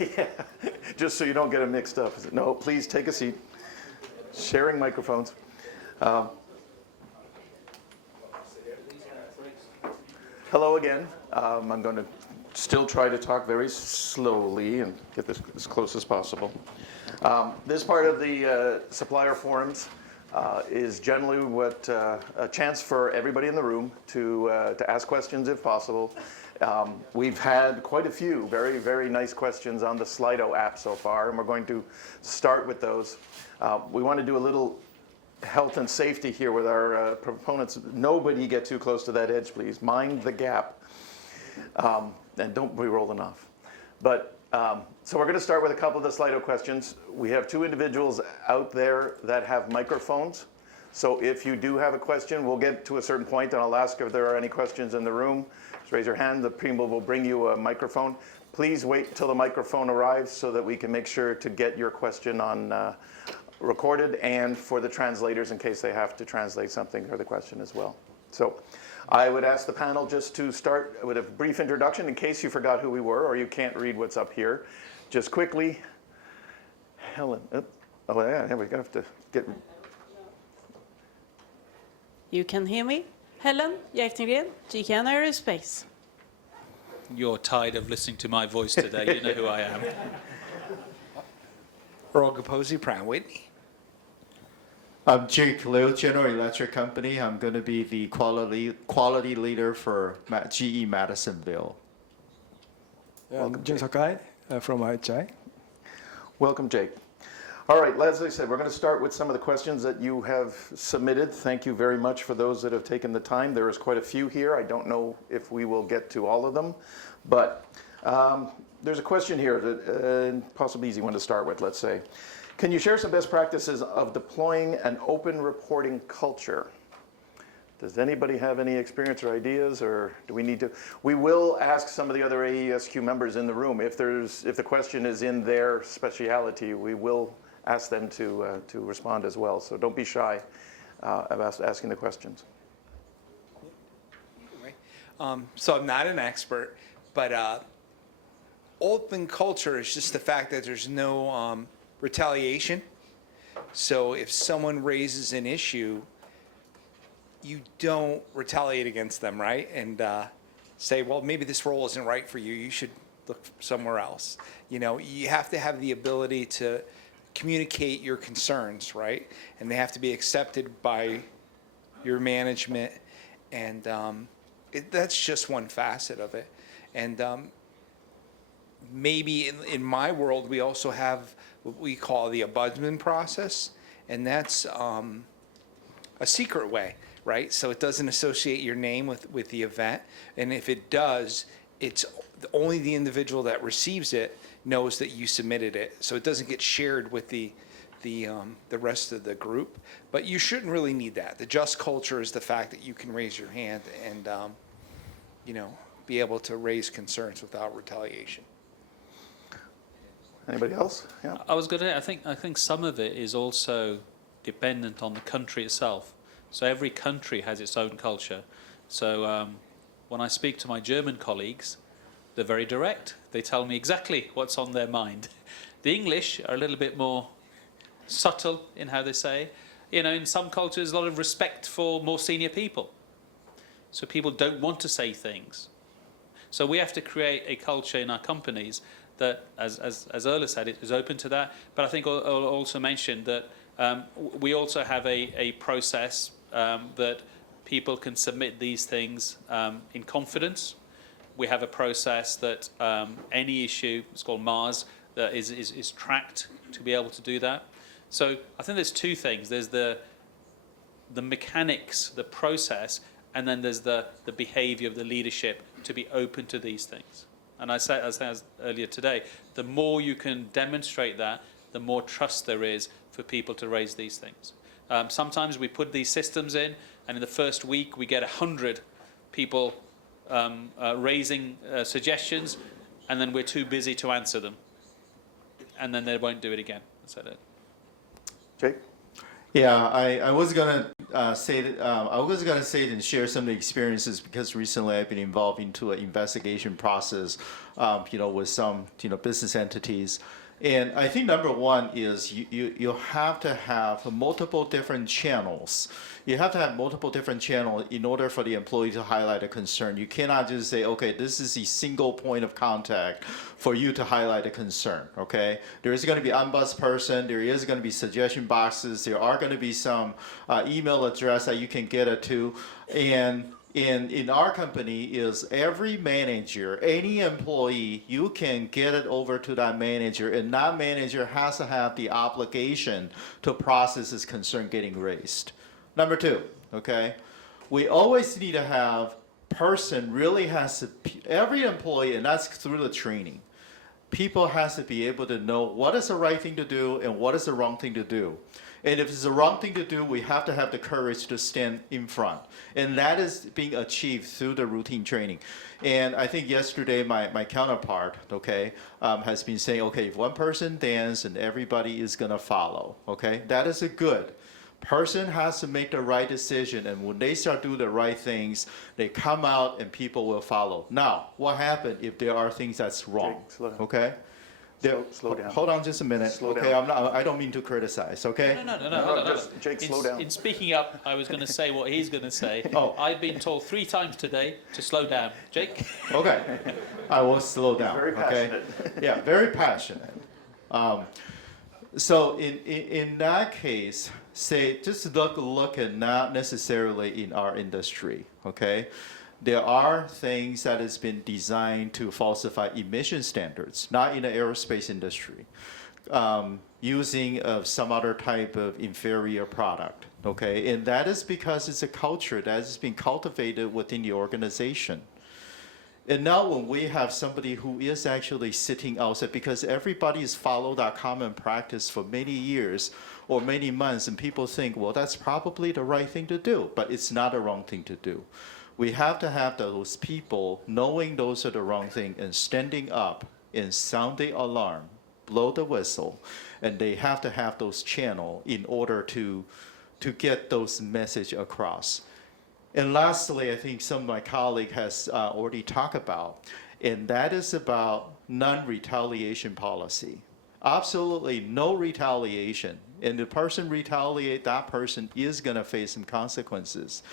Yeah, just so you don't get them mixed up. No, please take a seat. Sharing microphones. Hello again. I'm going to still try to talk very slowly and get this as close as possible. This part of the supplier forums is generally a chance for everybody in the room to ask questions if possible. We've had quite a few very, very nice questions on the Slido app so far, and we're going to start with those. We want to do a little health and safety here with our proponents. Nobody get too close to that edge, please. Mind the gap. And don't be rolling off. But so we're going to start with a couple of the Slido questions. We have two individuals out there that have microphones. So if you do have a question, we'll get to a certain point and I'll ask if there are any questions in the room. Just raise your hand. The people will bring you a microphone. Please wait till the microphone arrives so that we can make sure to get your question on recorded, and for the translators in case they have to translate something or the question as well. So I would ask the panel just to start with a brief introduction in case you forgot who we were or you can't read what's up here. Just quickly, Helen. Oh yeah, we're gonna have to get. You can hear me? Helen, Djäknegren, Aerospace. You're tired of listening to my voice today. You know who I am. Earl, Capozzi, Pratt, Whitney. I'm Jake Liu, General Electric Company. I'm going to be the quality leader for GE Madisonville. Jim Sakai from IHI. Welcome, Jake. All right, as I said, we're going to start with some of the questions that you have submitted. Thank you very much for those that have taken the time. There is quite a few here. I don't know if we will get to all of them, but there's a question here, that possibly easy one to start with, let's say. Can you share some best practices of deploying an open reporting culture? Does anybody have any experience or ideas, or do we need to? We will ask some of the other AESQ members in the room. If the question is in their speciality, we will ask them to respond as well. So don't be shy about asking the questions. So I'm not an expert, but open culture is just the fact that there's no retaliation. So if someone raises an issue, you don't retaliate against them, right? And say, well, maybe this role isn't right for you. You should look somewhere else. You know, you have to have the ability to communicate your concerns, right? And they have to be accepted by your management. And that's just one facet of it. And maybe in my world, we also have what we call the ombudsman process, and that's a secret way, right? So it doesn't associate your name with the event, and if it does, it's only the individual that receives it knows that you submitted it, so it doesn't get shared with the rest of the group. But you shouldn't really need that. The just culture is the fact that you can raise your hand and you know, be able to raise concerns without retaliation. Anybody else? Yeah. I was going to. I think some of it is also dependent on the country itself. So every country has its own culture. So when I speak to my German colleagues, they're very direct. They tell me exactly what's on their mind. The English are a little bit more subtle in how they say. You know, in some cultures, a lot of respect for more senior people. So people don't want to say things. So we have to create a culture in our companies that, as Earl has said, it is open to that. But I think Earl also mentioned that we also have a process that people can submit these things in confidence. We have a process that any issue, it's called MARS, that is tracked to be able to do that. So I think there's two things. There's the mechanics, the process, and then there's the behavior of the leadership to be open to these things. And I said, as earlier today, the more you can demonstrate that, the more trust there is for people to raise these things. Sometimes we put these systems in, and in the first week we get 100 people raising suggestions, and then we're too busy to answer them. And then they won't do it again. That's it. Jake? Yeah, I was going say that I was going to say it and share some of the experiences because recently I've been involved into an investigation process, with some business entities. And I think number one is you have to have multiple different channels. You have to have multiple different channels in order for the employee to highlight a concern. You cannot just say, okay, this is the single point of contact for you to highlight a concern, okay? There is going to be unbuzzed person. There is going to be suggestion boxes. There are going to be some email address that you can get it to. And in our company is every manager, any employee, you can get it over to that manager, and that manager has to have the obligation to process his concern getting raised. Number two, okay, we always need to have person really has to, every employee, and that's through the training, people has to be able to know what is the right thing to do and what is the wrong thing to do. And if it's the wrong thing to do, we have to have the courage to stand in front. And that is being achieved through the routine training. And I think yesterday my counterpart, okay, has been saying, okay, if one person dances and everybody is going to follow, okay, that is a good. Person has to make the right decision, and when they start doing the right things, they come out and people will follow. Now, what happens if there are things that's wrong? Jake, slow down. Okay? Slow down. Hold on just a minute. Slow okay, down. I don't mean to criticize, okay? No. Just, Jake, slow down. In speaking up, I was going to say what he's going to say. Oh. I've been told 3 times today to slow down. Jake? Okay, I will slow down. Very okay? passionate. Yeah, very passionate. So in that case, say just look at not necessarily in our industry. Okay, there are things that has been designed to falsify emission standards, not in the aerospace industry, using of some other type of inferior product. Okay, and that is because it's a culture that has been cultivated within the organization. And now when we have somebody who is actually sitting outside, because everybody has followed that common practice for many years or many months, and people think, well, that's probably the right thing to do, but it's not the wrong thing to do. We have to have those people knowing those are the wrong thing and standing up and sound the alarm, blow the whistle, and they have to have those channels in order to get those message across. And lastly, I think some of my colleague has already talked about, and that is about non-retaliation policy. Absolutely no retaliation. And the person retaliate, that person is going to face some consequences.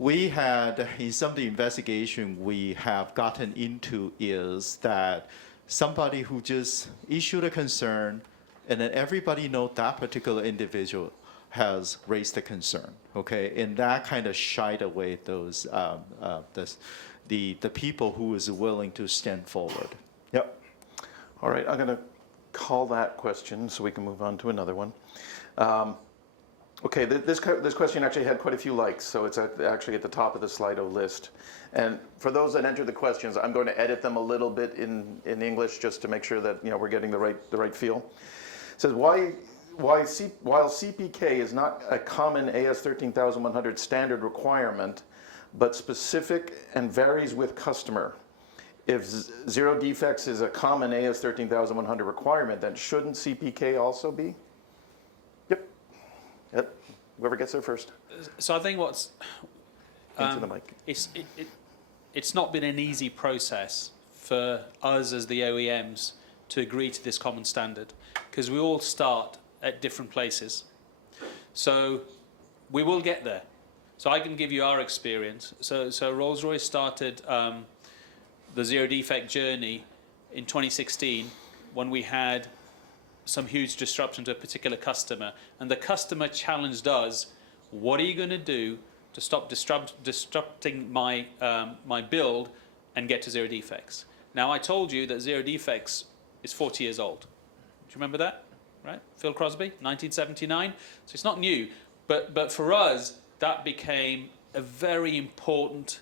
We had, in some of the investigation we have gotten into is that somebody who just issued a concern, and then everybody knows that particular individual has raised a concern, okay, and that kind of shied away those the people who is willing to stand forward. Yep. All right, I'm going to call that question so we can move on to another one. Okay, this question actually had quite a few likes, so it's actually at the top of the Slido list. And for those that entered the questions, I'm going to edit them a little bit in English just to make sure that we're getting the right feel. It says while CPK is not a common AS13100 standard requirement, but specific and varies with customer. If zero defects is a common AS13100 requirement, then shouldn't CPK also be? Yep. Whoever gets there first. So I think what's Into the mic. it's not been an easy process for us as the OEMs to agree to this common standard, because we all start at different places. So we will get there. So I can give you our experience. So Rolls-Royce started the zero defect journey in 2016 when we had some huge disruption to a particular customer, and the customer challenged us, what are you going to do to stop disrupting my my build and get to zero defects? Now I told you that zero defects is 40 years old. Do you remember that? Right? Phil Crosby, 1979. So it's not new, but for us that became a very important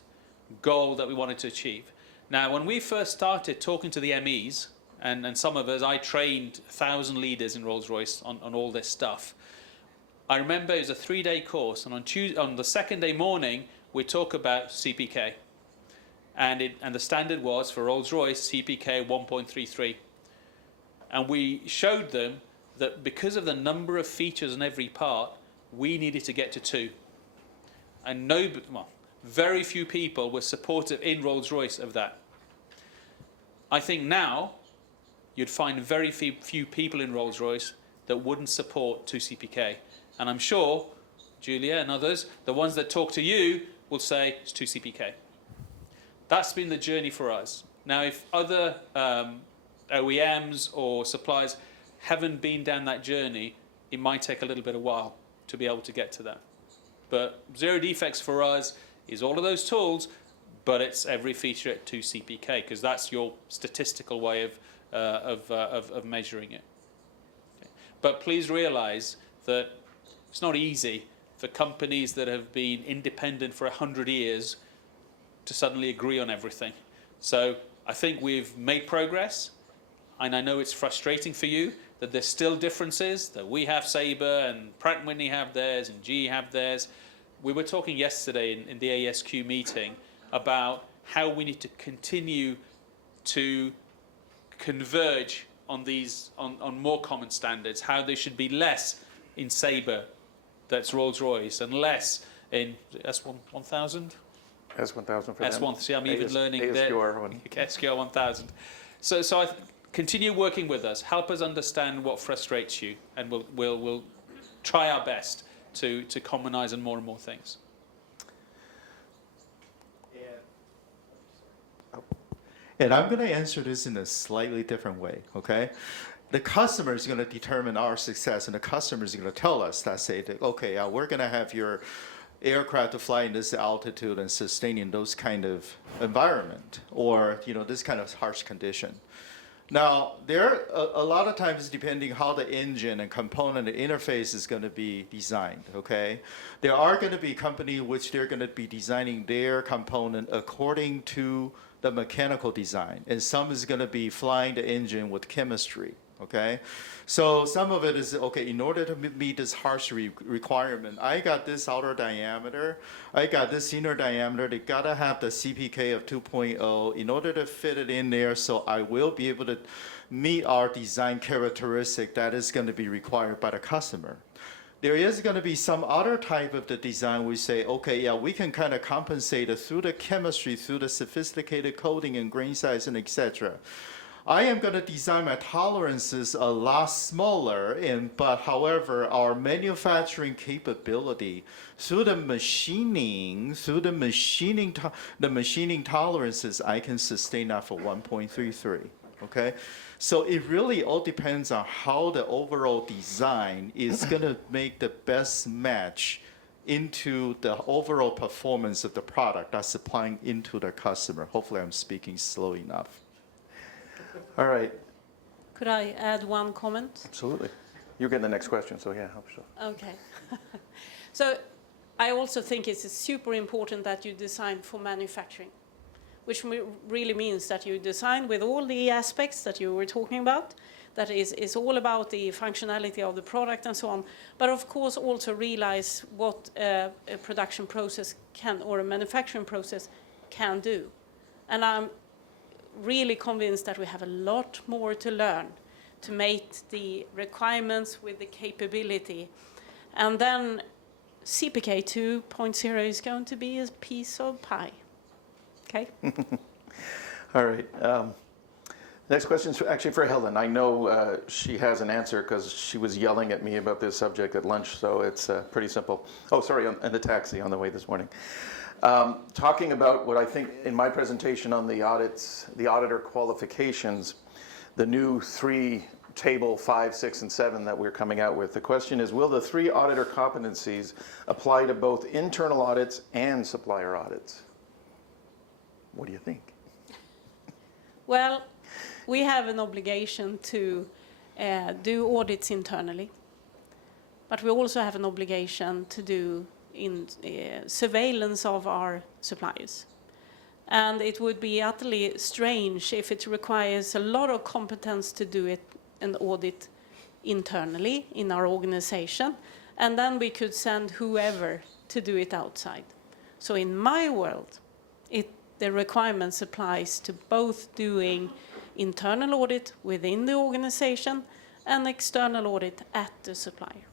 goal that we wanted to achieve. Now when we first started talking to the MEs, and some of us, I trained 1,000 leaders in Rolls-Royce on all this stuff. I remember it was a 3-day course, and on the second day morning, we talk about CPK. And the standard was, for Rolls-Royce, CPK 1.33. And we showed them that because of the number of features on every part, we needed to get to 2. and very few people were supportive in Rolls-Royce of that. I think now you'd find very few people in Rolls-Royce that wouldn't support 2CPK. And I'm sure Julia and others, the ones that talk to you, will say it's 2CPK. That's been the journey for us. Now, if other OEMs or suppliers haven't been down that journey, it might take a little bit of while to be able to get to that. But zero defects for us is all of those tools, but it's every feature at 2CPK, because that's your statistical way of measuring it. Okay. But please realize that it's not easy for companies that have been independent for 100 years to suddenly agree on everything. So I think we've made progress, and I know it's frustrating for you that there's still differences, that we have Sabre and Pratt and Whitney have theirs and GE have theirs. We were talking yesterday in the AESQ meeting about how we need to continue to converge on these, on more common standards, how there should be less in Sabre, that's Rolls-Royce, and less in S1000? S1000 for them. S1, see, I'm even learning ASQR one. ASQR 1000. So continue working with us. Help us understand what frustrates you, and we'll try our best to commonize on more and more things. And I'm going to answer this in a slightly different way, okay? The customer is going to determine our success, and the customer is going to tell us that, say, that, okay, we're going to have your aircraft to fly in this altitude and sustain in those kind of environment, or this kind of harsh condition. Now, there are a lot of times, depending how the engine and component and interface is going to be designed, okay? There are going to be companies which they're going to be designing their component according to the mechanical design, and some is going to be flying the engine with chemistry, okay? So some of it is, okay, in order to meet this harsh requirement, I got this outer diameter, I got this inner diameter, they gotta have the CPK of 2.0 in order to fit it in there, so I will be able to meet our design characteristic that is going to be required by the customer. There is going to be some other type of the design we say, okay, yeah, we can kind of compensate it through the chemistry, through the sophisticated coating and grain size and etc. I am going to design my tolerances a lot smaller, but however, our manufacturing capability through the machining tolerances, I can sustain that for 1.33. Okay, so it really all depends on how the overall design is going to make the best match into the overall performance of the product that's supplying into the customer. Hopefully, I'm speaking slow enough. All right. Could I add one comment? Absolutely. You're getting the next question, so yeah, sure. Okay. So I also think it's super important that you design for manufacturing, which really means that you design with all the aspects that you were talking about. That is all about the functionality of the product and so on. But of course also realize what a production process can, or a manufacturing process can do. And I'm really convinced that we have a lot more to learn to make the requirements with the capability. And then CPK 2.0 is going to be a piece of pie. Okay? All right. Next question is actually for Helen. I know she has an answer because she was yelling at me about this subject at lunch, so it's pretty simple. Oh, sorry, in the taxi on the way this morning. Talking about what I think in my presentation on the audits, the auditor qualifications, the new 3 table 5, 6, and 7 that we're coming out with. The question is, will the 3 auditor competencies apply to both internal audits and supplier audits? What do you think? Well, we have an obligation to do audits internally, but we also have an obligation to do surveillance of our suppliers. And it would be utterly strange if it requires a lot of competence to do an audit internally in our organization, and then we could send whoever to do it outside. So in my world, the requirements applies to both doing internal audit within the organization and external audit at the supplier.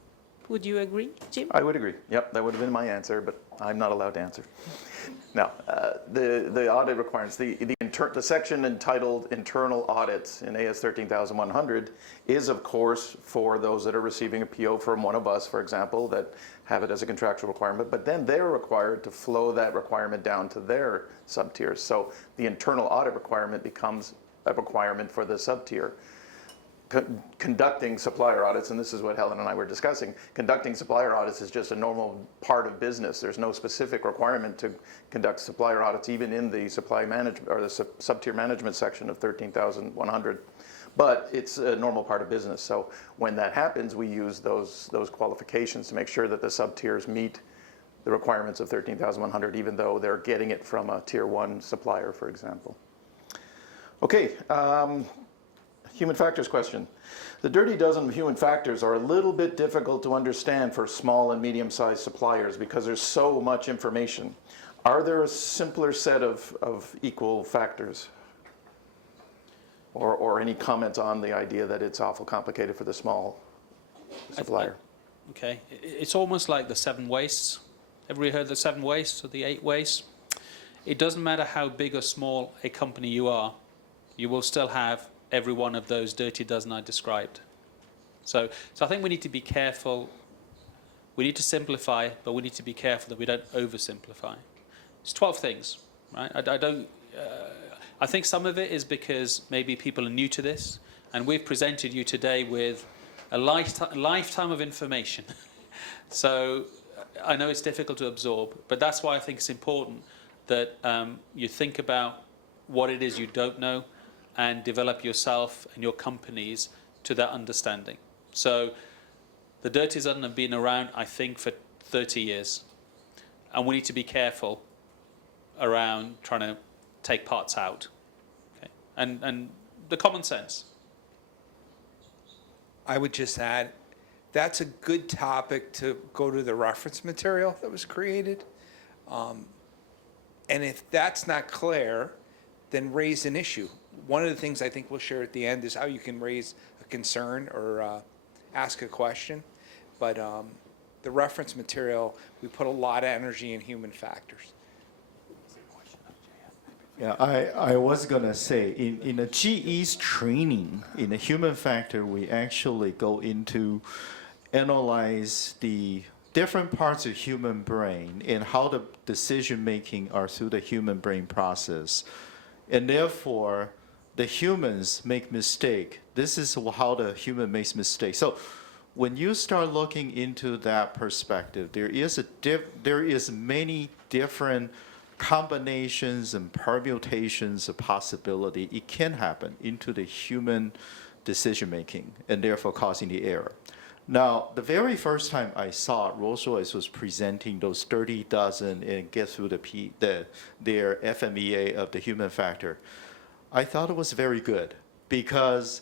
Would you agree, Jim? I would agree. Yep, that would have been my answer, but I'm not allowed to answer. Now, the audit requirements, the section entitled Internal Audits in AS 13100 is, of course, for those that are receiving a PO from one of us, for example, that have it as a contractual requirement, but then they're required to flow that requirement down to their sub-tiers. So the internal audit requirement becomes a requirement for the sub-tier. Conducting supplier audits, and this is what Helen and I were discussing, conducting supplier audits is just a normal part of business. There's no specific requirement to conduct supplier audits, even in the supply management or the sub-tier management section of 13,100. But it's a normal part of business. So when that happens, we use those qualifications to make sure that the sub-tiers meet the requirements of 13,100, even though they're getting it from a tier 1 supplier, for example. Okay. Human factors question. The dirty dozen of human factors are a little bit difficult to understand for small and medium-sized suppliers because there's so much information. Are there a simpler set of equal factors? Or any comment on the idea that it's awful complicated for the small supplier? Okay, it's almost like the 7 wastes. Everybody heard the 7 wastes or the 8 wastes? It doesn't matter how big or small a company you are, you will still have every one of those dirty dozen I described. So I think we need to be careful. We need to simplify, but we need to be careful that we don't oversimplify. It's 12 things, right? I think some of it is because maybe people are new to this, and we've presented you today with a lifetime of information. So I know it's difficult to absorb, but that's why I think it's important that you think about what it is you don't know, and develop yourself and your companies to that understanding. So the dirty dozen have been around, I think, for 30 years. And we need to be careful around trying to take parts out. Okay? And the common sense. I would just add, that's a good topic to go to the reference material that was created. And if that's not clear, then raise an issue. One of the things I think we'll share at the end is how you can raise a concern or ask a question. But the reference material, we put a lot of energy in human factors. Yeah, I was going to say, in a GE's training, in a human factor, we actually go into analyze the different parts of human brain and how the decision making are through the human brain process. And therefore, the humans make mistake. This is how the human makes mistakes. So when you start looking into that perspective, there is many different combinations and permutations of possibility. It can happen into the human decision making and therefore causing the error. Now, the very first time I saw Rolls-Royce was presenting those 30 dozen and get through their FMEA of the human factor, I thought it was very good because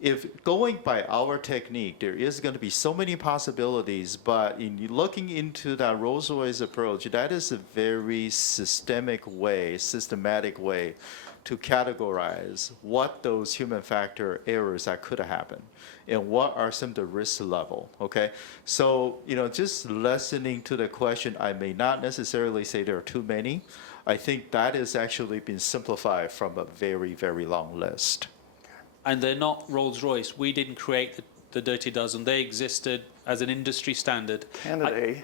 if going by our technique, there is going to be so many possibilities, but in looking into that Rolls-Royce approach, that is a very systematic way to categorize what those human factor errors that could have happened and what are some of the risk level, okay? So, just listening to the question, I may not necessarily say there are too many. I think that has actually been simplified from a very, very long list. And they're not Rolls-Royce. We didn't create the dirty dozen. They existed as an industry standard. Canada.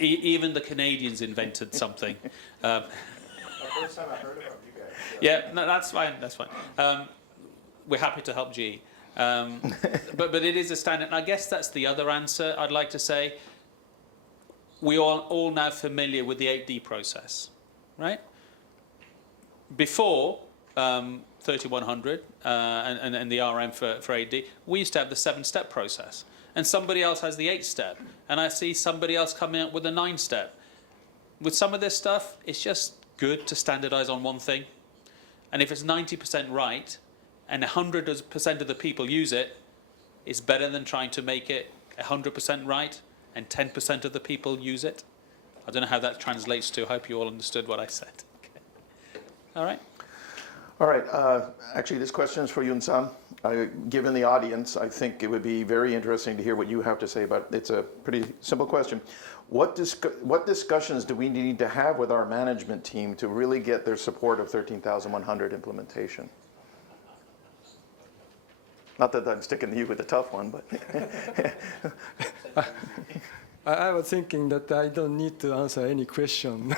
Even the Canadians invented something. First time I heard about you guys. Yeah, no, that's fine. That's fine. We're happy to help GE. But it is a standard. And I guess that's the other answer I'd like to say. We are all now familiar with the 8D process, right? Before 3100 and the RM for 8D, we used to have the 7-step process. And somebody else has the 8-step. And I see somebody else coming up with a 9-step. With some of this stuff, it's just good to standardize on one thing. And if it's 90% right and 100% of the people use it, it's better than trying to make it 100% right and 10% of the people use it. I don't know how that translates to. I hope you all understood what I said. Okay. All right. All right. Actually, this question is for you, Uzam. Given the audience, I think it would be very interesting to hear what you have to say about it. It's a pretty simple question. What discussions do we need to have with our management team to really get their support of 13100 implementation? Not that I'm sticking to you with a tough one, but I was thinking that I don't need to answer any question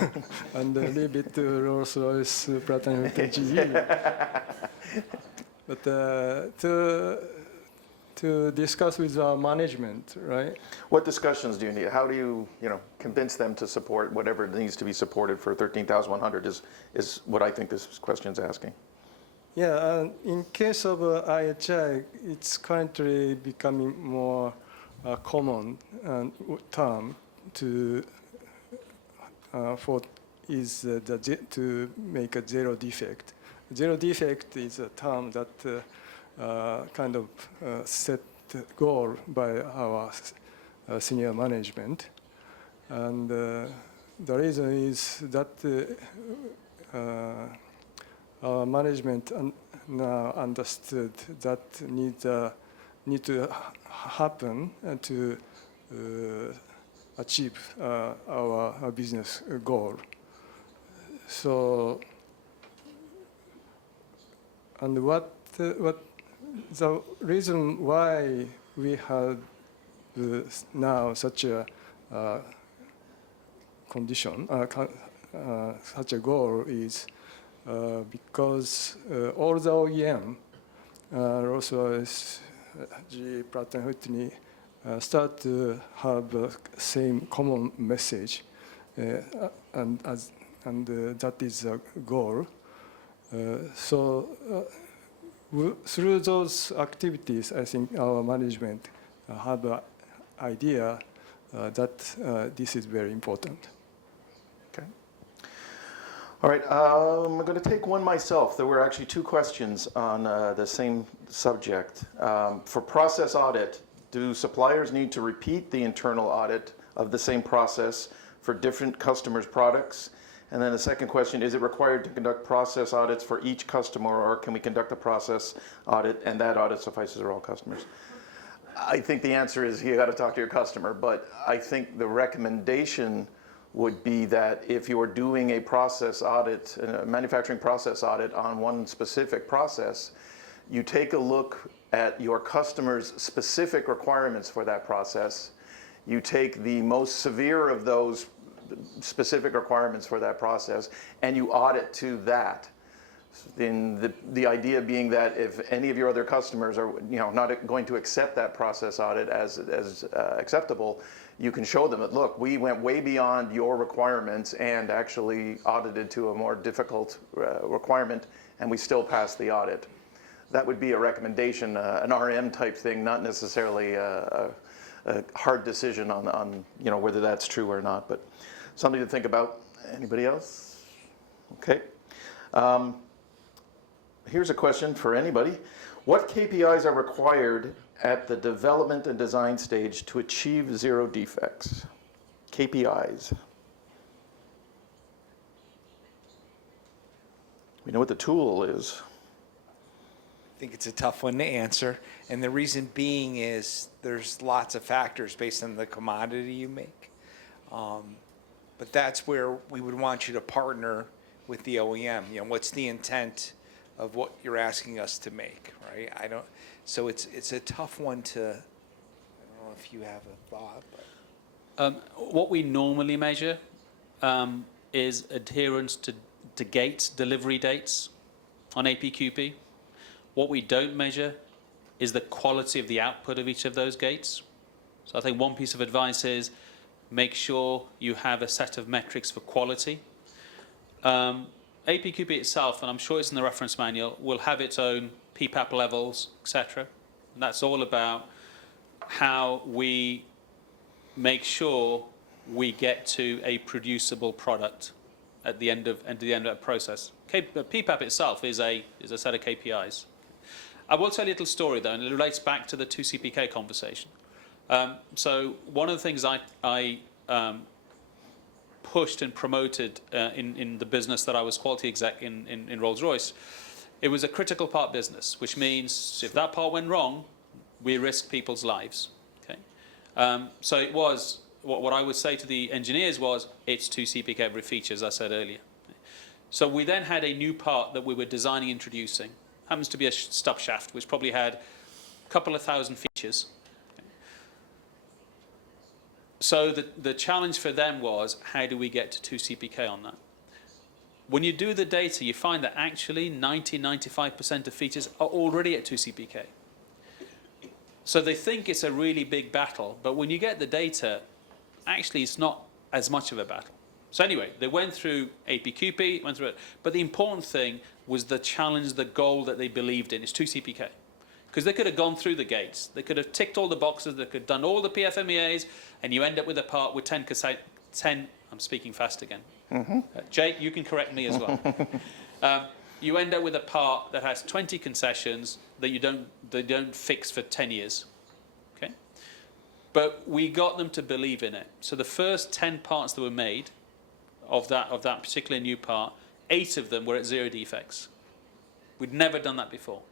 and leave it to Rolls-Royce, Pratt & Whitney, GE. But to discuss with our management, right? what discussions do you need? How do you, convince them to support whatever needs to be supported for 13100 is what I think this question's asking. Yeah, in case of IHI, it's currently becoming more common term to to make a zero defect. Zero defect is a term that kind of set goal by our senior management, and the reason is that our management now understood that need to happen to achieve our business goal. So, and what the reason why we have now such a condition, such a goal is because all the OEM, Rolls-Royce, GE, Pratt & Whitney, start to have the same common message, and that is a goal. So through those activities, I think our management have an idea that this is very important. Okay. All right, I'm going to take one myself. There were actually two questions on the same subject. For process audit, do suppliers need to repeat the internal audit of the same process for different customers' products? And then the second question, is it required to conduct process audits for each customer, or can we conduct a process audit and that audit suffices for all customers? I think the answer is you got to talk to your customer, but I think the recommendation would be that if you are doing a process audit, a manufacturing process audit on one specific process, you take a look at your customer's specific requirements for that process. You take the most severe of those specific requirements for that process and you audit to that. In the idea being that if any of your other customers are not going to accept that process audit as acceptable, you can show them that, look, we went way beyond your requirements and actually audited to a more difficult requirement, and we still passed the audit. That would be a recommendation, an RM type thing, not necessarily a hard decision on whether that's true or not, but something to think about. Anybody else? Okay. Here's a question for anybody. What KPIs are required at the development and design stage to achieve zero defects? KPIs. We know what the tool is. I think it's a tough one to answer, and the reason being is there's lots of factors based on the commodity you make. But that's where we would want you to partner with the OEM. What's the intent of what you're asking us to make, right? So it's a tough one to, I don't know if you have a thought. But. What we normally measure is adherence to gate delivery dates on APQP. What we don't measure is the quality of the output of each of those gates. So I think one piece of advice is make sure you have a set of metrics for quality. APQP itself, and I'm sure it's in the reference manual, will have its own PPAP levels, etc. And that's all about how we make sure we get to a producible product at the end of that process. PPAP itself is a set of KPIs. I will tell you a little story though, and it relates back to the 2CPK conversation. So one of the things I pushed and promoted in the business that I was quality exec in Rolls-Royce It was a critical part business, which means if that part went wrong, we risk people's lives. Okay, so it was what I would say to the engineers was it's 2 CPK every feature, as I said earlier. So we then had a new part that we were designing, introducing. Happens to be a stub shaft, which probably had a couple of thousand features. So the challenge for them was, how do we get to 2 CPK on that? When you do the data, you find that actually 90–95% of features are already at 2 CPK. So they think it's a really big battle, but when you get the data, actually it's not as much of a battle. So anyway, they went through APQP, went through it, but the important thing was the challenge, the goal that they believed in is 2 CPK. Because they could have gone through the gates, they could have ticked all the boxes, they could have done all the PFMEAs, and you end up with a part with 10, I'm speaking fast again. Jake, you can correct me as well. You end up with a part that has 20 concessions that they don't fix for 10 years. Okay? But we got them to believe in it. So the first 10 parts that were made of that particular new part, 8 of them were at 0 defects. We'd never done that before.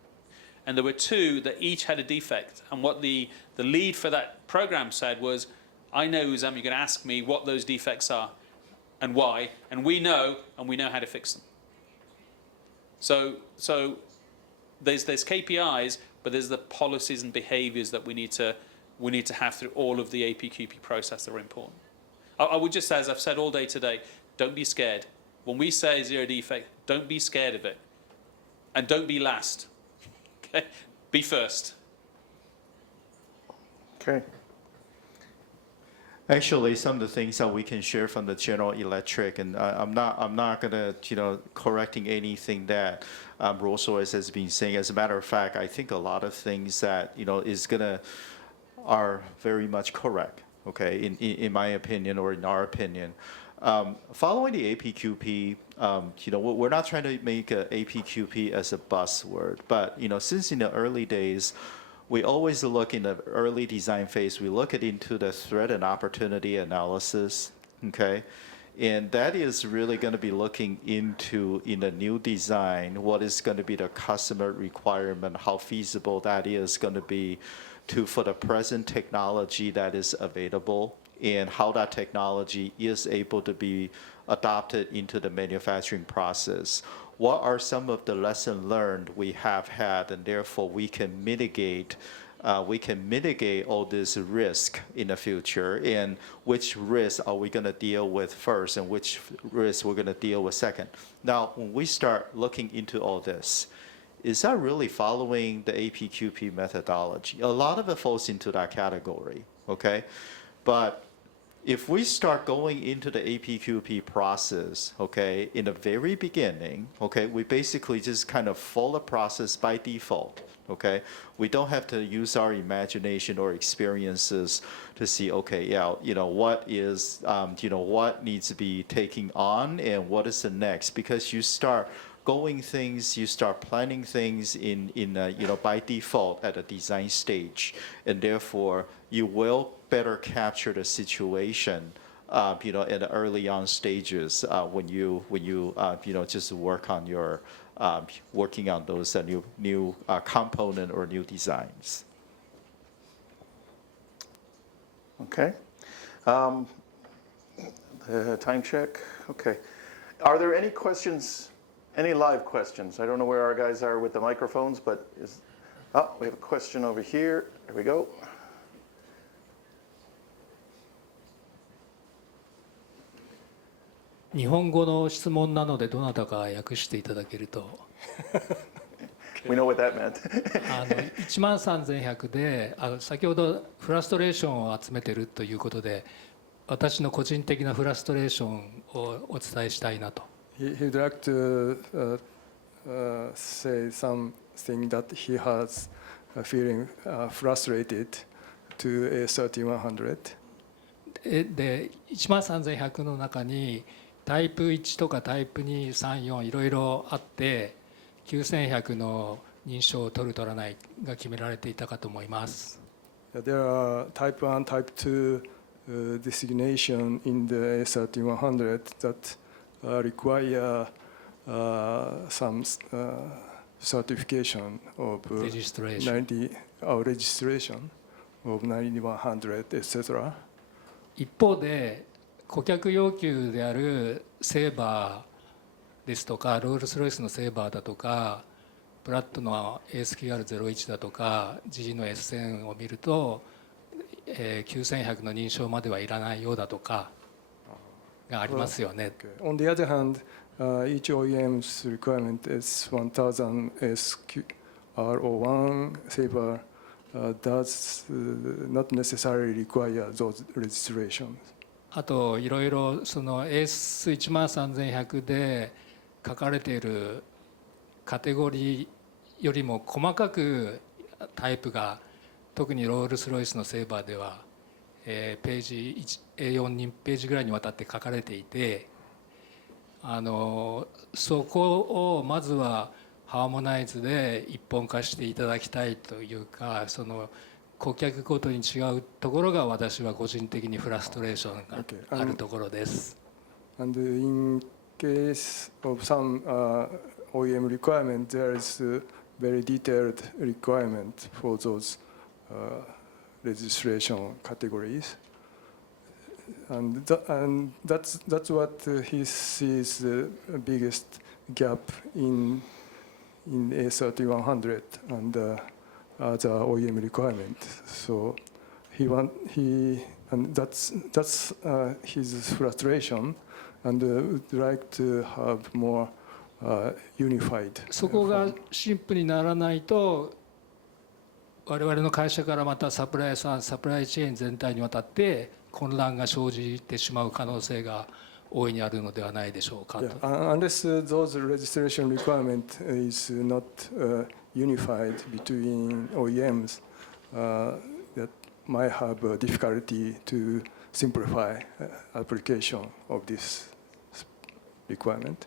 And there were 2 that each had a defect. And what the lead for that program said was, I know, Uzam, you're going to ask me what those defects are and why, and we know how to fix them. So there's KPIs, but there's the policies and behaviors that we need to have through all of the APQP process that are important. I would just say, as I've said all day today, don't be scared. When we say 0 defect, don't be scared of it. And don't be last. Okay? Be first. Okay. Actually, some of the things that we can share from the General Electric, and I'm not gonna correcting anything that Rolls-Royce has been saying. As a matter of fact, I think a lot of things that are very much correct. Okay, in my opinion or in our opinion. Following the APQP, we're not trying to make APQP as a buzzword, but since in the early days, we always look in the early design phase. We look into the threat and opportunity analysis. Okay, and that is really going to be looking into in the new design what is going to be the customer requirement, how feasible that is going to be for the present technology that is available, and how that technology is able to be adopted into the manufacturing process. What are some of the lessons learned we have had, and therefore we can mitigate all this risk in the future, and which risks are we going to deal with first and which risks we're going to deal with second. Now, when we start looking into all this, is that really following the APQP methodology? A lot of it falls into that category, okay? But if we start going into the APQP process, okay, in the very beginning, okay, we basically just kind of follow the process by default, okay? We don't have to use our imagination or experiences to see, okay, yeah, what is, what needs to be taken on and what is the next, because you start you start planning things by default at a design stage, and therefore you will better capture the situation, in the early on stages when you just work on your working on those new component or new designs. Okay. The time check. Okay. Are there any questions? Any live questions? I don't know where our guys are with the microphones, but we have a question over here. There we go. 日本語の質問なのでどなたか訳していただけると。We know what that meant. 13100で先ほどフラストレーションを集めてるということで、私の個人的なフラストレーションをお伝えしたいなと。He'd like to say something that he has feeling frustrated to A13100. で13100の中にタイプ1とかタイプ2、3、4いろいろあって9100の認証を取る取らないが決められていたかと思います。There are type 1, type 2 designation in the A13100 that require some certification of Registration. registration of 9100, etc. 一方で顧客要求であるセーバーですとかロールスロイスのセーバーだとかプラットの ASQR01 だとか GE の S1000 を見ると、9100の認証まではいらないようだとかがありますよね。Okay. On the other hand, each OEM's requirement is 1000 SQR01 saver does not necessarily require those registrations. あといろいろその AS13100 で書かれているカテゴリーよりも細かくタイプが特にロールスロイスのセーバーでは、ページ A42 ページぐらいにわたって書かれていてそこをまずはハーモナイズで一本化していただきたいというかその顧客ごとに違うところが私は個人的にフラストレーションがあるところです。And in case of some OEM requirement, there is a very detailed requirement for those registration categories. And that's what he sees the biggest gap in A3100 and other OEM requirement. So and that's his frustration, and would like to have more unified. そこがシンプルにならないと我々の会社からまたサプライヤーさんサプライチェーン全体にわたって混乱が生じてしまう可能性が大いにあるのではないでしょうかと。Yeah, unless those registration requirement is not unified between OEMs, that might have a difficulty to simplify application of this requirement.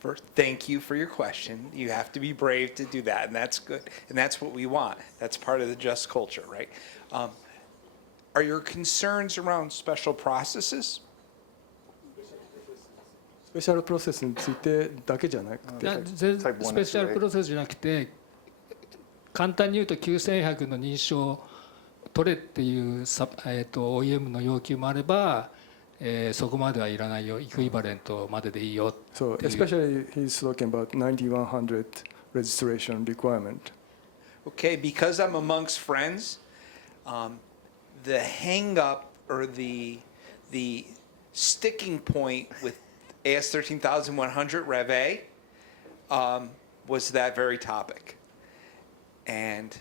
First, thank you for your question. You have to be brave to do that, and that's good. And that's what we want. That's part of the just culture, right? Are your concerns around special processes? スペシャルプロセスについてだけじゃなくて、いやスペシャルプロセスじゃなくて簡単に言うと9100の認証取れっていう、OEM の要求もあれば、そこまではいらないよイクイバレントまででいいよっていう。So especially he's talking about 9100 registration requirement. Okay, because I'm amongst friends, the hang up or the sticking point with AS13100 Rev A was that very topic. And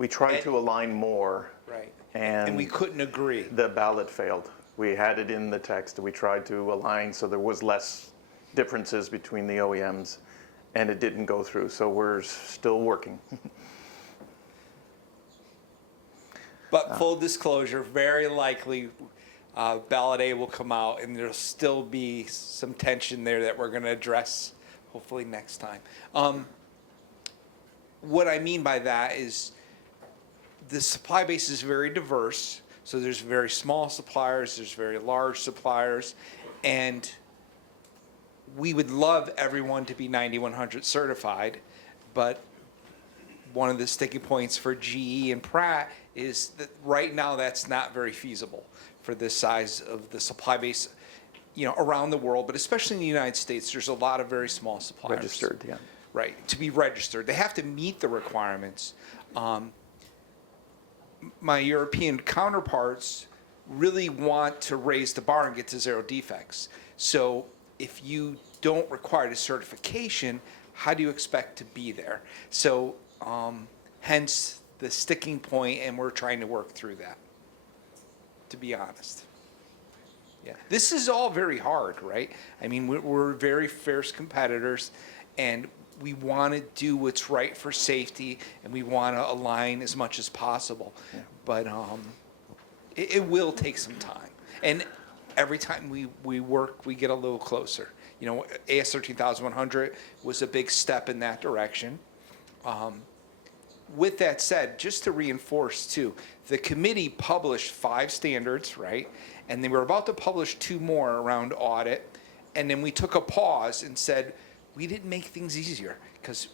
We tried to align more, right. and And we couldn't agree. the ballot failed. We had it in the text. We tried to align so there was less differences between the OEMs, and it didn't go through. So we're still working. But full disclosure, very likely ballot A will come out and there'll still be some tension there that we're going to address hopefully next time. What I mean by that is the supply base is very diverse. So there's very small suppliers, there's very large suppliers, and we would love everyone to be 9100 certified, but one of the sticking points for GE and Pratt is that right now that's not very feasible for this size of the supply base, around the world, but especially in the United States, there's a lot of very small suppliers. Registered, yeah. Right, to be registered. They have to meet the requirements. My European counterparts really want to raise the bar and get to zero defects. So if you don't require the certification, how do you expect to be there? So hence the sticking point, and we're trying to work through that, to be honest. Yeah, this is all very hard, right? I mean, we're very fierce competitors, and we want to do what's right for safety, and we want to align as much as possible. Yeah. But it will take some time. And every time we work, we get a little closer. AS13100 was a big step in that direction. With that said, just to reinforce too, the committee published 5 standards, right? And they were about to publish 2 more around audit. And then we took a pause and said, we didn't make things easier because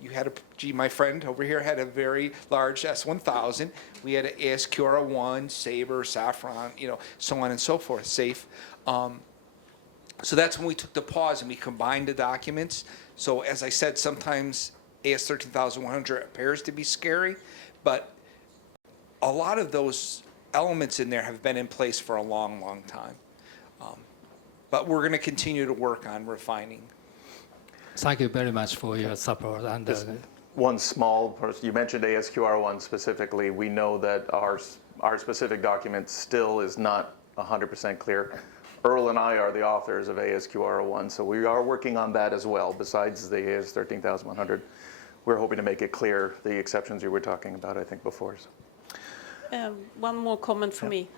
you had my friend over here had a very large S1000. We had an AESQ R1, Sabre, Saffron, so on and so forth, safe. So that's when we took the pause and we combined the documents. So as I said, sometimes AS13100 appears to be scary, but a lot of those elements in there have been in place for a long, long time. But we're going to continue to work on refining. Thank you very much for your support. And One small person, you mentioned ASQR1 specifically. We know that our specific document still is not 100% clear. Earl and I are the authors of ASQR1, so we are working on that as well. Besides the AS13100, we're hoping to make it clear the exceptions you were talking about, I think, before. So. One more comment from me.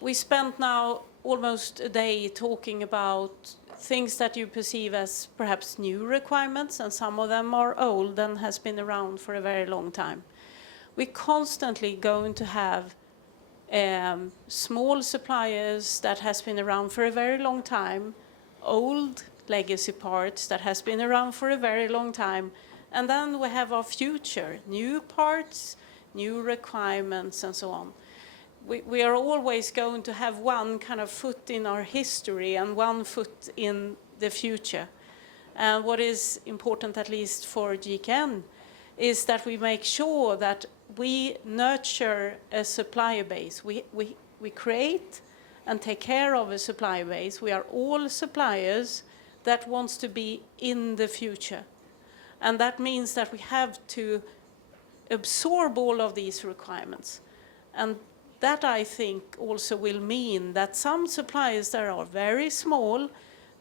We spent now almost a day talking about things that you perceive as perhaps new requirements, and some of them are old and has been around for a very long time. We're constantly going to have small suppliers that has been around for a very long time, old legacy parts that has been around for a very long time, and then we have our future, new parts, new requirements, and so on. We are always going to have one kind of foot in our history and one foot in the future. And what is important, at least for Djäknegren, is that we make sure that we nurture a supplier base. We create and take care of a supplier base. We are all suppliers that wants to be in the future. And that means that we have to absorb all of these requirements. And that, I think, also will mean that some suppliers that are very small,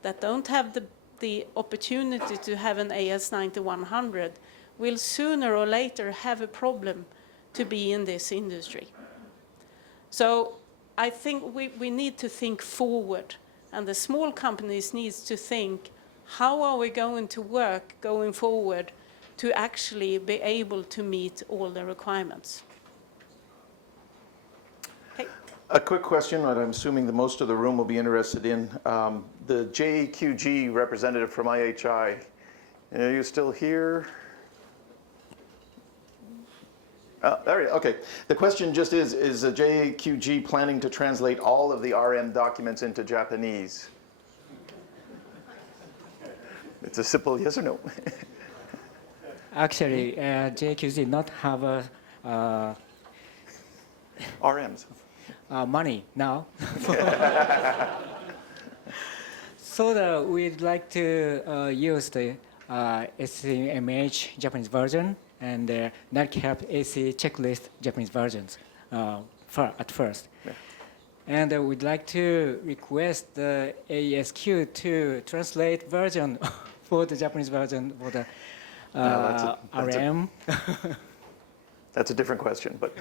that don't have the opportunity to have an AS9100, will sooner or later have a problem to be in this industry. So I think we need to think forward, and the small companies need to think, how are we going to work going forward to actually be able to meet all the requirements? A quick question that I'm assuming the most of the room will be interested in. The JQG representative from IHI, are you still here? There you go. Okay. The question just is the JQG planning to translate all of the RM documents into Japanese? It's a simple yes or no. Actually, JQG did not have RMs. money now. So we'd like to use the SCMH Japanese version and NetCap AC checklist Japanese versions at first. Yeah. And we'd like to request the AESQ to translate version for the Japanese version for the RM. That's a different question, but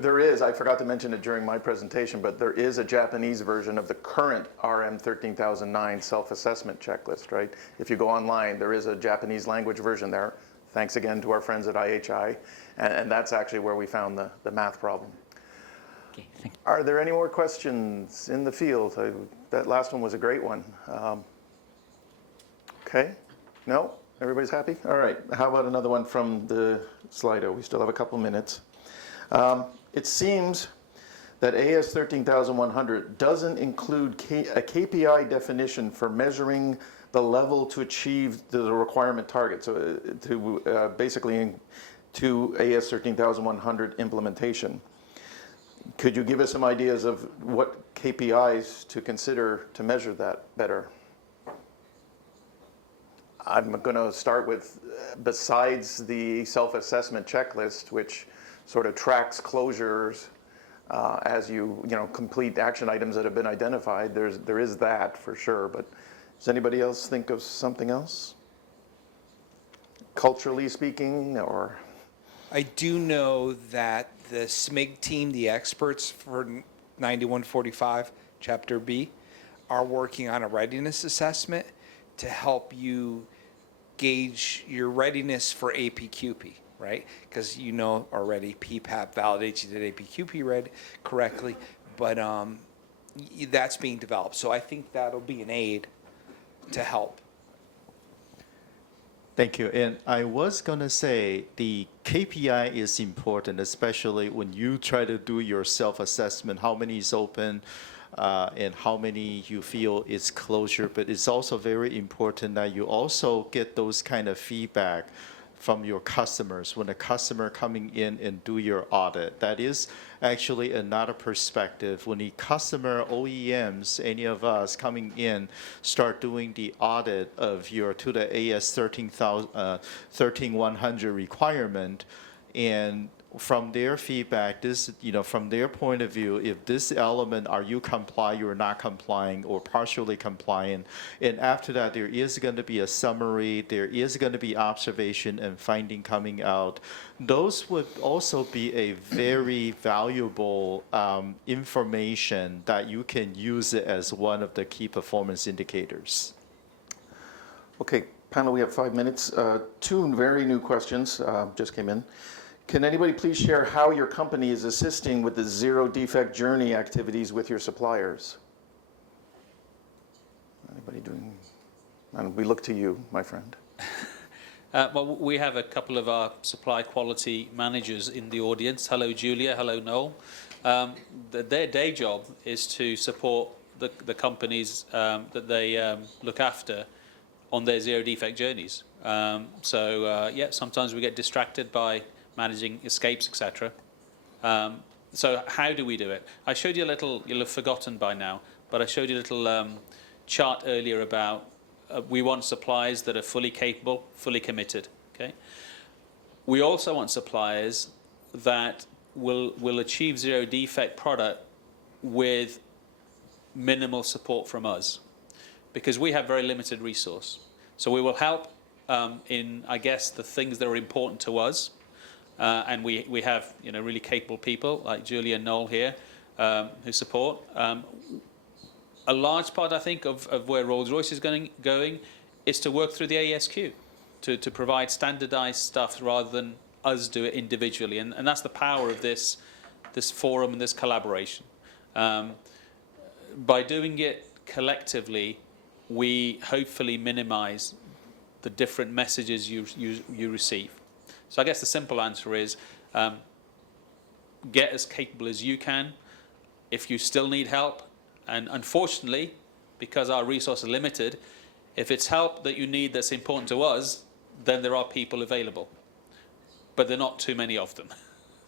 there is, I forgot to mention it during my presentation, but there is a Japanese version of the current RM 13009 self-assessment checklist, right? If you go online, there is a Japanese language version there. Thanks again to our friends at IHI. And that's actually where we found the math problem. Okay, thank you. Are there any more questions in the field? That last one was a great one. Okay, no? Everybody's happy? All right, how about another one from the Slido? We still have a couple minutes. It seems that AS13100 doesn't include a KPI definition for measuring the level to achieve the requirement target. So basically to AS13100 implementation. Could you give us some ideas of what KPIs to consider to measure that better? I'm going to start with, besides the self-assessment checklist, which sort of tracks closures as you complete action items that have been identified. There is that for sure, but does anybody else think of something else? Culturally speaking, or? I do know that the SMIG team, the experts for 9145, Chapter B, are working on a readiness assessment to help you gauge your readiness for APQP, right? Because already PPAP validates you did APQP read correctly, but that's being developed. So I think that'll be an aid to help. Thank you. And I was going to say the KPI is important, especially when you try to do your self-assessment, how many is open and how many you feel is closure. But it's also very important that you also get those kind of feedback from your customers when a customer coming in and do your audit. That is actually another perspective. When the customer, OEMs, any of us coming in, start doing the audit of your to the AS13100 requirement, and from their feedback, this, from their point of view, if this element, are you compliant or not complying or partially compliant? And after that, there is going to be a summary, there is going to be observation and finding coming out. Those would also be a very valuable information that you can use it as one of the key performance indicators. Okay, panel, we have 5 minutes. Two very new questions just came in. Can anybody please share how your company is assisting with the zero defect journey activities with your suppliers? Anybody doing? And we look to you, my friend. Well, we have a couple of our supply quality managers in the audience. Hello, Julia. Hello, Noel. Their day job is to support the companies that they look after on their zero defect journeys. Yeah, sometimes we get distracted by managing escapes, etc. So how do we do it? I showed you a little, you'll have forgotten by now, but I showed you a little chart earlier about we want suppliers that are fully capable, fully committed. Okay. We also want suppliers that will achieve zero defect product with minimal support from us, because we have very limited resource. So we will help in, I guess, the things that are important to us. And we have really capable people like Julia and Noel here who support. A large part, I think, of where Rolls-Royce is going is to work through the AESQ, to provide standardized stuff rather than us do it individually. And that's the power of this forum and this collaboration. By doing it collectively, we hopefully minimize the different messages you receive. So I guess the simple answer is get as capable as you can. If you still need help, and unfortunately, because our resources are limited, if it's help that you need that's important to us, then there are people available. But there are not too many of them.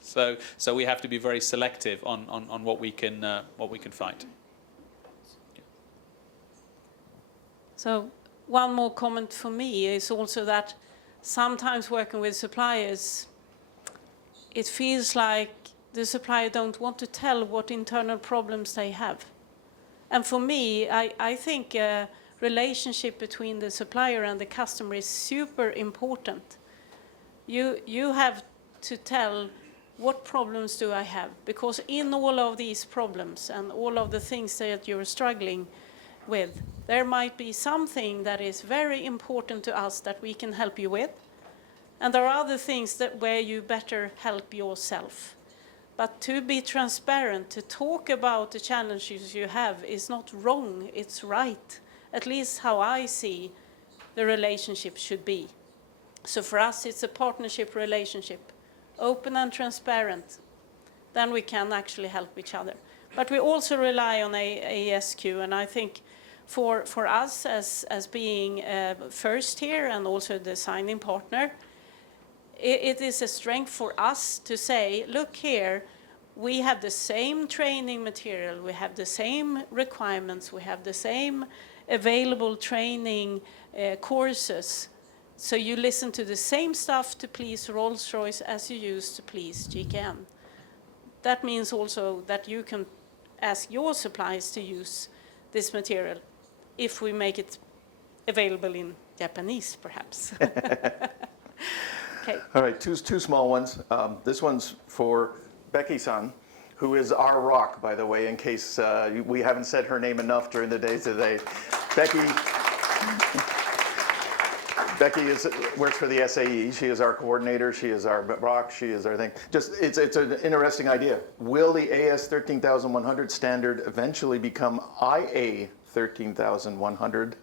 So we have to be very selective on what we can find. So one more comment for me is also that sometimes working with suppliers, it feels like the supplier don't want to tell what internal problems they have. And for me, I think a relationship between the supplier and the customer is super important. You have to tell what problems do I have, because in all of these problems and all of the things that you're struggling with, there might be something that is very important to us that we can help you with. And there are other things where you better help yourself. But to be transparent, to talk about the challenges you have is not wrong, it's right. At least how I see the relationship should be. So for us, it's a partnership relationship, open and transparent. Then we can actually help each other. But we also rely on AESQ, and I think for us as being first here and also the signing partner, it is a strength for us to say, look here, we have the same training material, we have the same requirements, we have the same available training courses. So you listen to the same stuff to please Rolls-Royce as you used to please Djäknegren. That means also that you can ask your suppliers to use this material if we make it available in Japanese, perhaps. Okay. All right, two small ones. This one's for Becky-san, who is our rock, by the way, in case we haven't said her name enough during the day today. Becky works for the SAE. She is our coordinator. She is our rock. She is our thing. Just it's an interesting idea. Will the AS 13100 standard eventually become IA 13100,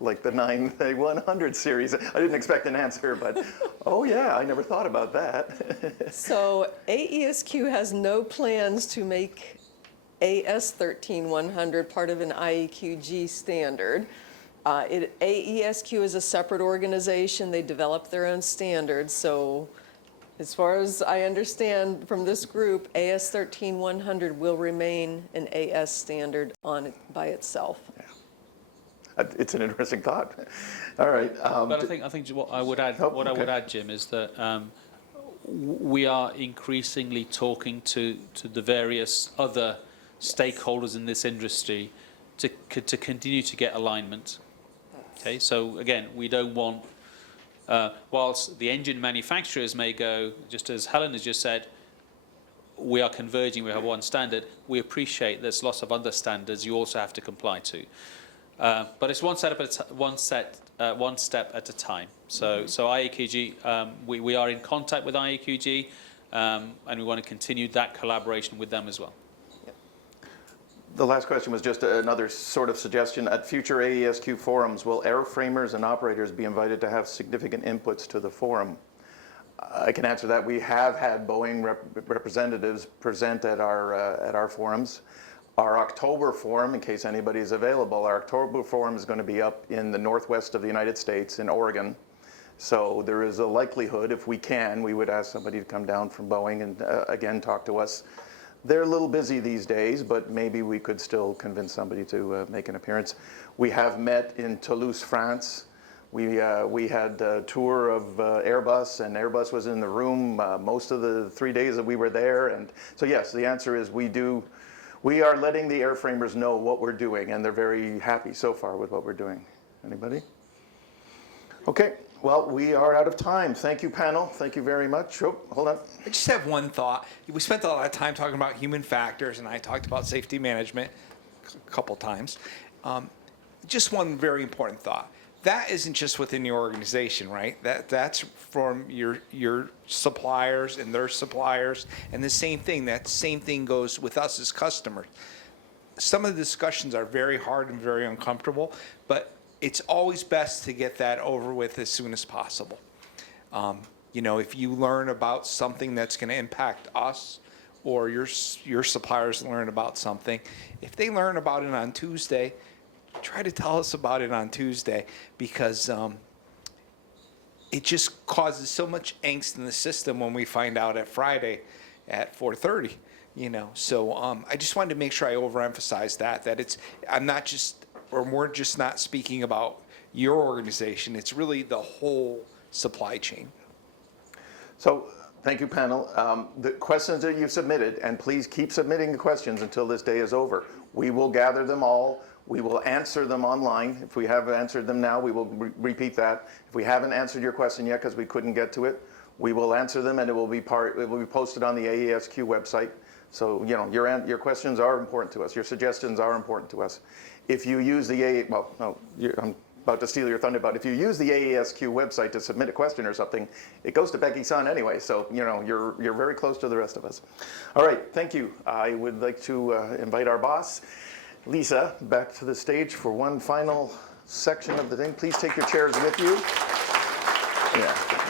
like the 9100 series? I didn't expect an answer, but oh yeah, I never thought about that. So AESQ has no plans to make AS 13100 part of an IEQG standard. AESQ is a separate organization. They develop their own standards. So as far as I understand from this group, AS 13100 will remain an AS standard by itself. It's an interesting thought. All right. But I think what I would add, I would add, Jim, is that we are increasingly talking to the various other stakeholders in this industry to continue to get alignment. Okay, so again, we don't want, whilst the engine manufacturers may go, just as Helen has just said, we are converging, we have one standard, we appreciate there's lots of other standards you also have to comply to. But it's one step at a time. So IEQG, we are in contact with IEQG, and we want to continue that collaboration with them as well. The last question was just another sort of suggestion. At future AESQ forums, will airframers and operators be invited to have significant inputs to the forum? I can answer that. We have had Boeing representatives present at our forums. Our October forum, in case anybody is available, our October forum is going to be up in the northwest of the United States in Oregon. So there is a likelihood, if we can, we would ask somebody to come down from Boeing and again talk to us. They're a little busy these days, but maybe we could still convince somebody to make an appearance. We have met in Toulouse, France. We had a tour of Airbus, and Airbus was in the room most of the 3 days that we were there. And so yes, the answer is we are letting the airframers know what we're doing, and they're very happy so far with what we're doing. Anybody? Okay. Well, we are out of time. Thank you, panel. Thank you very much. Oh, hold on. I just have one thought. We spent a lot of time talking about human factors, and I talked about safety management a couple times. Just one very important thought. That isn't just within your organization, right? That's from your suppliers and their suppliers, and the same thing. That same thing goes with us as customers. Some of the discussions are very hard and very uncomfortable, but it's always best to get that over with as soon as possible. You know, if you learn about something that's going to impact us, or your suppliers learn about something, if they learn about it on Tuesday, try to tell us about it on Tuesday, because it just causes so much angst in the system when we find out at Friday at 4:30. You know, so I just wanted to make sure I overemphasize that we're just not speaking about your organization. It's really the whole supply chain. So thank you, panel. The questions that you've submitted, and please keep submitting the questions until this day is over. We will gather them all. We will answer them online. If we have answered them now, we will repeat that. If we haven't answered your question yet because we couldn't get to it, we will answer them, and it will be posted on the AESQ website. So, you know, your questions are important to us. Your suggestions are important to us. If you use the I'm about to steal your thunder, but if you use the AESQ website to submit a question or something, it goes to Becky-san anyway. So, you know, you're very close to the rest of us. All right, thank you. I would like to invite our boss, Lisa, back to the stage for one final section of the thing. Please take your chairs with you. Yeah.